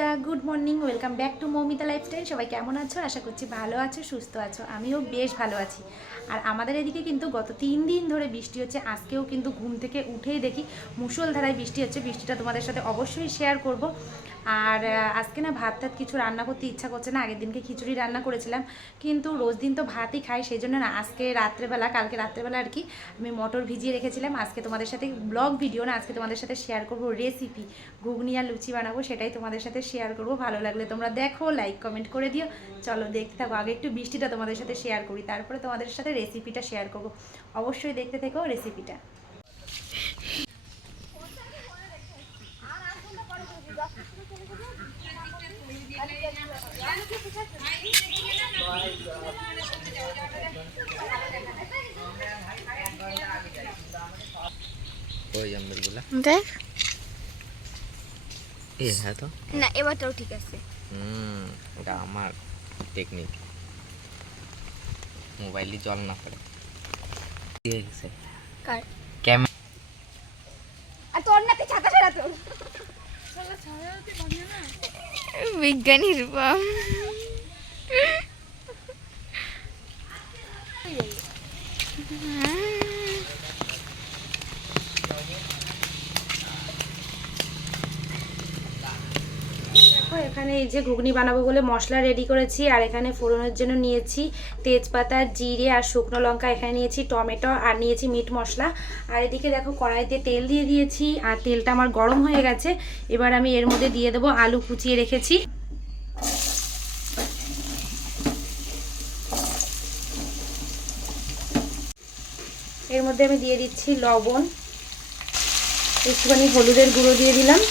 বন্ধুরা good morning, welcome back to Moumita lifestyle. সবাই কেমন আছো? আশা করছি ভালো আছো, সুস্থ আছো। আমিও বেশ ভালো আছি। আর আমাদের এদিকে কিন্তু গত 3 দিন ধরে বৃষ্টি হচ্ছে। আজকেও কিন্তু ঘুম থেকে উঠেই দেখি মুষলধারায় বৃষ্টি হচ্ছে। বৃষ্টিটা তোমাদের সাথে অবশ্যই শেয়ার করব। আর আজকে না ভাত টাত কিছু রান্না করতে ইচ্ছা করছে না। আগের দিনকে খিচুড়ি রান্না করেছিলাম, কিন্তু রোজ দিন তো ভাতই খাই, সেই জন্য না আজকে রাত্রেবেলা, কালকে রাত্রেবেলা আর কি আমি মটর ভিজিয়ে রেখেছিলাম। আজকে তোমাদের সাথে ব্লগ ভিডিও না, আজকে তোমাদের সাথে শেয়ার করব রেসিপি। ঘুগনি আর লুচি বানাবো, সেটাই তোমাদের সাথে শেয়ার করব। ভালো লাগলে তোমরা দেখো, লাইক কমেন্ট করে দিও। চলো দেখতে থাকো। আগে একটু বৃষ্টিটা তোমাদের সাথে শেয়ার করি, তারপরে তোমাদের সাথে রেসিপিটা শেয়ার করব। অবশ্যই দেখতে থেকো রেসিপিটা। ওই আম্বেলগুলা দেখ হ্যাঁ তো না, এবারটাও ঠিক আছে। এটা আমার টেকনিক, মোবাইলে জল না পড়ে। দিয়ে গেছে কার ক্যামেরা। আর তোর নাতে ছাতা ছাড়া তো বিজ্ঞানীর বাম এখানে এই যে ঘুগনি বানাবো বলে মশলা রেডি করেছি। আর এখানে ফোড়নের জন্য নিয়েছি তেজপাতা, জিরে আর শুকনো লঙ্কা। এখানে নিয়েছি টমেটো আর নিয়েছি মিট মশলা। আর এদিকে দেখো কড়াইতে তেল দিয়ে দিয়েছি, আর তেলটা আমার গরম হয়ে গেছে। এবার আমি এর মধ্যে দিয়ে দেবো আলু কুচিয়ে রেখেছি। এর মধ্যে আমি দিয়ে দিচ্ছি লবণ, একটুখানি হলুদের গুঁড়ো দিয়ে দিলাম।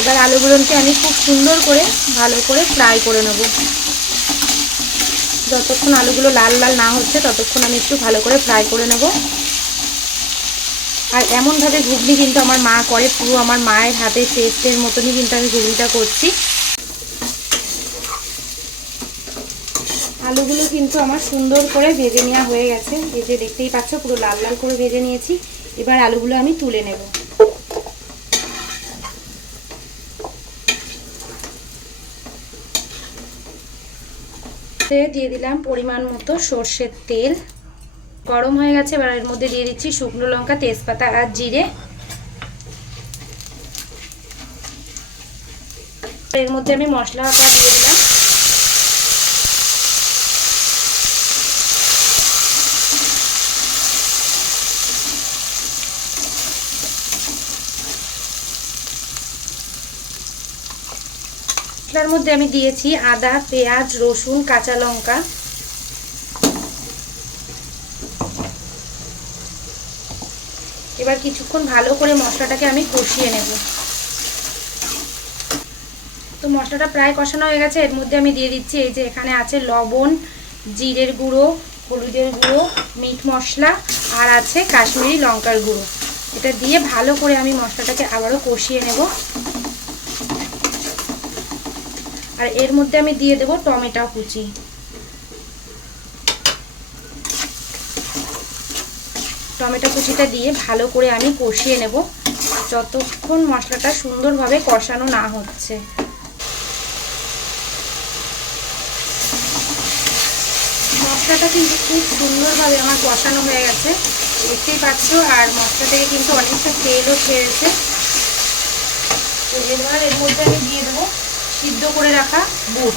এবার আলুগুলোকে আমি খুব সুন্দর করে ভালো করে ফ্রাই করে নেব। যতক্ষণ আলুগুলো লাল লাল না হচ্ছে ততক্ষণ আমি একটু ভালো করে ফ্রাই করে নেব। আর এমনভাবে ঘুগনি কিন্তু আমার মা করে, পুরো আমার মায়ের হাতের টেস্টের মতনই কিন্তু আমি ঘুগনিটা করছি। আলুগুলো কিন্তু আমার সুন্দর করে ভেজে নেওয়া হয়ে গেছে। এই যে দেখতেই পাচ্ছ পুরো লাল লাল করে ভেজে নিয়েছি। এবার আলুগুলো আমি তুলে নেব। দিয়ে দিলাম পরিমাণ মতো সর্ষের তেল, গরম হয়ে গেছে। এবার এর মধ্যে দিয়ে দিচ্ছি শুকনো লঙ্কা, তেজপাতা আর জিরে। এর মধ্যে আমি মশলাটা দিয়ে দিলাম। মশলার মধ্যে আমি দিয়েছি আদা, পেঁয়াজ, রসুন, কাঁচা লঙ্কা। এবার কিছুক্ষণ ভালো করে মশলাটাকে আমি কষিয়ে নেব। তো মশলাটা প্রায় কষানো হয়ে গেছে। এর মধ্যে আমি দিয়ে দিচ্ছি এই যে এখানে আছে লবণ, জিরের গুঁড়ো, হলুদের গুঁড়ো, মিট মশলা আর আছে কাশ্মীরি লঙ্কার গুঁড়ো। এটা দিয়ে ভালো করে আমি মশলাটাকে আবারও কষিয়ে নেব। আর এর মধ্যে আমি দিয়ে দেব টমেটো কুচি। টমেটো কুচিটা দিয়ে ভালো করে আমি কষিয়ে নেব যতক্ষণ মশলাটা সুন্দরভাবে কষানো না হচ্ছে। মশলাটা কিন্তু খুব সুন্দরভাবে আমার কষানো হয়ে গেছে, দেখতেই পাচ্ছ। আর মশলা থেকে কিন্তু অনেকটা তেলও ছেড়েছে। তো এবার এর মধ্যে আমি দিয়ে দেবো সিদ্ধ করে রাখা বুট।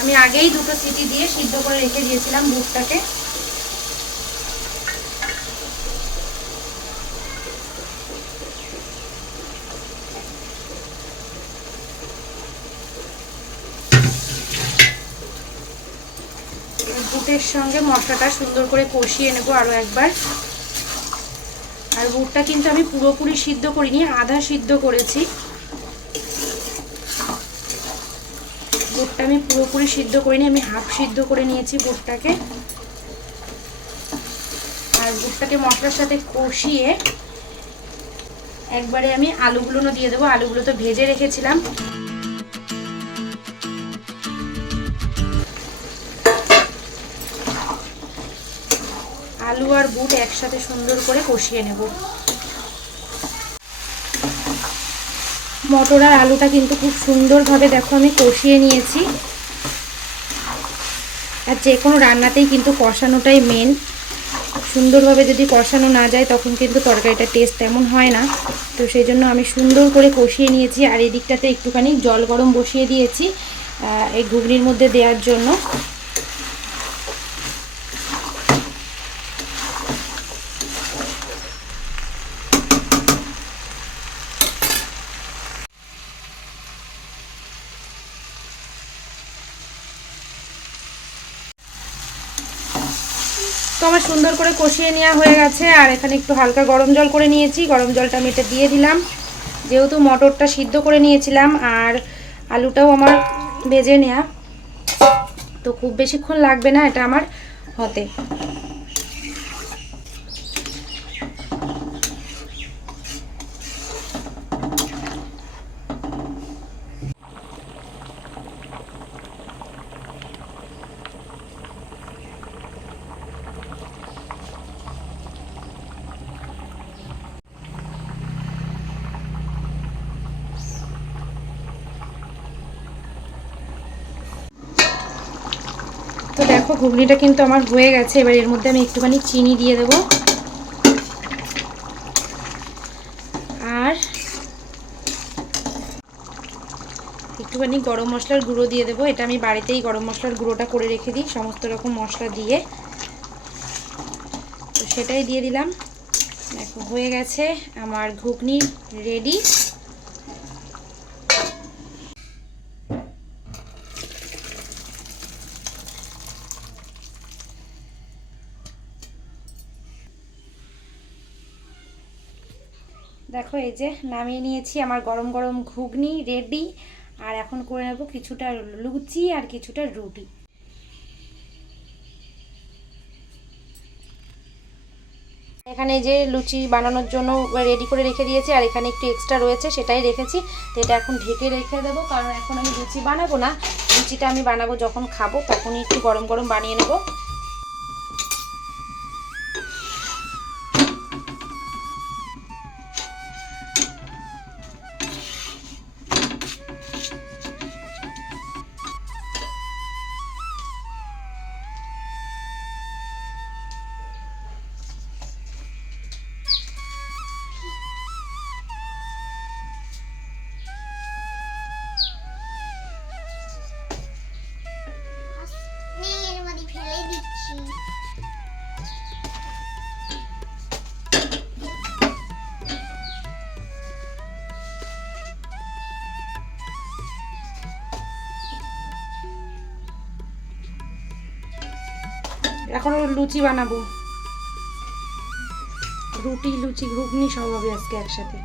আমি আগেই 2টো সিটি দিয়ে সিদ্ধ করে রেখে দিয়েছিলাম বুটটাকে। বুটের সঙ্গে মশলাটা সুন্দর করে কষিয়ে নেব আরও একবার। আর বুটটা কিন্তু আমি পুরোপুরি সিদ্ধ করিনি, আধা সিদ্ধ করেছি। বুটটা আমি পুরোপুরি সিদ্ধ করিনি, আমি হাফ সিদ্ধ করে নিয়েছি বুটটাকে। আর বুটটাকে মশলার সাথে কষিয়ে একবারে আমি আলুগুলো দিয়ে দেবো। আলুগুলো তো ভেজে রেখেছিলাম। আলু আর বুট একসাথে সুন্দর করে কষিয়ে নেব। মটর আর আলুটা কিন্তু খুব সুন্দরভাবে দেখো আমি কষিয়ে নিয়েছি। আর যে কোনো রান্নাতেই কিন্তু কষানোটাই মেন। সুন্দরভাবে যদি কষানো না যায় তখন কিন্তু তরকারিটার টেস্ট তেমন হয় না। তো সেই জন্য আমি সুন্দর করে কষিয়ে নিয়েছি। আর এই দিকটাতে একটুখানি জল গরম বসিয়ে দিয়েছি এই ঘুগনির মধ্যে দেওয়ার জন্য। তো আমার সুন্দর করে কষিয়ে নেওয়া হয়ে গেছে। আর এখানে একটু হালকা গরম জল করে নিয়েছি, গরম জলটা মেটে দিয়ে দিলাম। যেহেতু মটরটা সিদ্ধ করে নিয়েছিলাম আর আলুটাও আমার ভেজে নেওয়া, তো খুব বেশিক্ষণ লাগবে না এটা আমার হতে। তো দেখো ঘুগনিটা কিন্তু আমার হয়ে গেছে। এবার এর মধ্যে আমি একটুখানি চিনি দিয়ে দেবো আর একটুখানি গরম মশলার গুঁড়ো দিয়ে দেবো। এটা আমি বাড়িতেই গরম মশলার গুঁড়োটা করে রেখে দিই সমস্ত রকম মশলা দিয়ে, তো সেটাই দিয়ে দিলাম। দেখো হয়ে গেছে আমার ঘুগনি রেডি। দেখো এই যে নামিয়ে নিয়েছি, আমার গরম গরম ঘুগনি রেডি। আর এখন করে নেব কিছুটা লুচি আর কিছুটা রুটি। এখানে যে লুচি বানানোর জন্য রেডি করে রেখে দিয়েছি, আর এখানে একটু এক্সট্রা রয়েছে সেটাই রেখেছি। তো এটা এখন ঢেকে রেখে দেবো, কারণ এখন আমি লুচি বানাবো না। লুচিটা আমি বানাবো যখন খাবো তখনই একটু গরম গরম বানিয়ে নেবো। এখন লুচি বানাবো, রুটি লুচি ঘুগনি সব হবে আজকে একসাথে।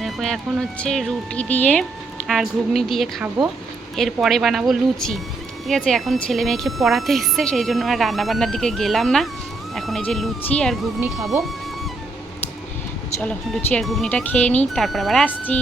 দেখো এখন হচ্ছে রুটি দিয়ে আর ঘুগনি দিয়ে খাবো, এরপরে বানাবো লুচি। ঠিক আছে, এখন ছেলে মেয়েকে পড়াতে এসছে সেই জন্য আর রান্নাবান্নার দিকে গেলাম না। এখন এই যে লুচি আর ঘুগনি খাবো। চলো লুচি আর ঘুগনিটা খেয়ে নিই, তারপর আবার আসছি।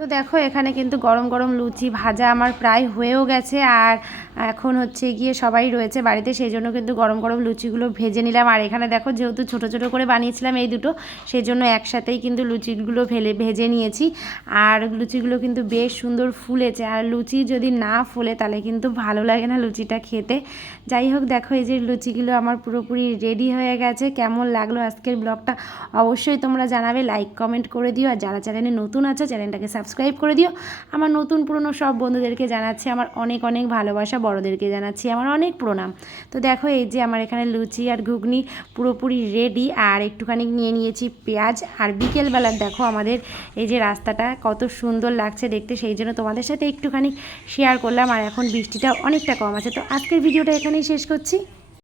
তো দেখো এখানে কিন্তু গরম গরম লুচি ভাজা আমার প্রায় হয়েও গেছে, আর এখন হচ্ছে গিয়ে সবাই রয়েছে বাড়িতে, সেই জন্য কিন্তু গরম গরম লুচিগুলো ভেজে নিলাম। আর এখানে দেখো যেহেতু ছোট ছোট করে বানিয়েছিলাম এই দুটো, সেই জন্য একসাথেই কিন্তু লুচিগুলো ভেজে নিয়েছি। আর লুচিগুলো কিন্তু বেশ সুন্দর ফুলেছে, আর লুচি যদি না ফুলে তাহলে কিন্তু ভালো লাগে না লুচিটা খেতে। যাই হোক দেখো এই যে লুচিগুলো আমার পুরোপুরি রেডি হয়ে গেছে। কেমন লাগলো আজকের ব্লগটা অবশ্যই তোমরা জানাবে, লাইক কমেন্ট করে দিও। আর যারা চ্যানেলে নতুন আছো চ্যানেলটাকে সাবস্ক্রাইব করে দিও। আমার নতুন পুরনো সব বন্ধুদেরকে জানাচ্ছি আমার অনেক অনেক ভালোবাসা, বড়োদেরকে জানাচ্ছি আমার অনেক প্রণাম। তো দেখো এই যে আমার এখানে লুচি আর ঘুগনি পুরোপুরি রেডি, আর একটুখানি নিয়ে নিয়েছি পেঁয়াজ। আর বিকেলবেলার দেখো আমাদের এই যে রাস্তাটা কত সুন্দর লাগছে দেখতে, সেই জন্য তোমাদের সাথে একটুখানি শেয়ার করলাম। আর এখন বৃষ্টিটা অনেকটা কম আছে। তো আজকের ভিডিওটা এখানেই শেষ করছি।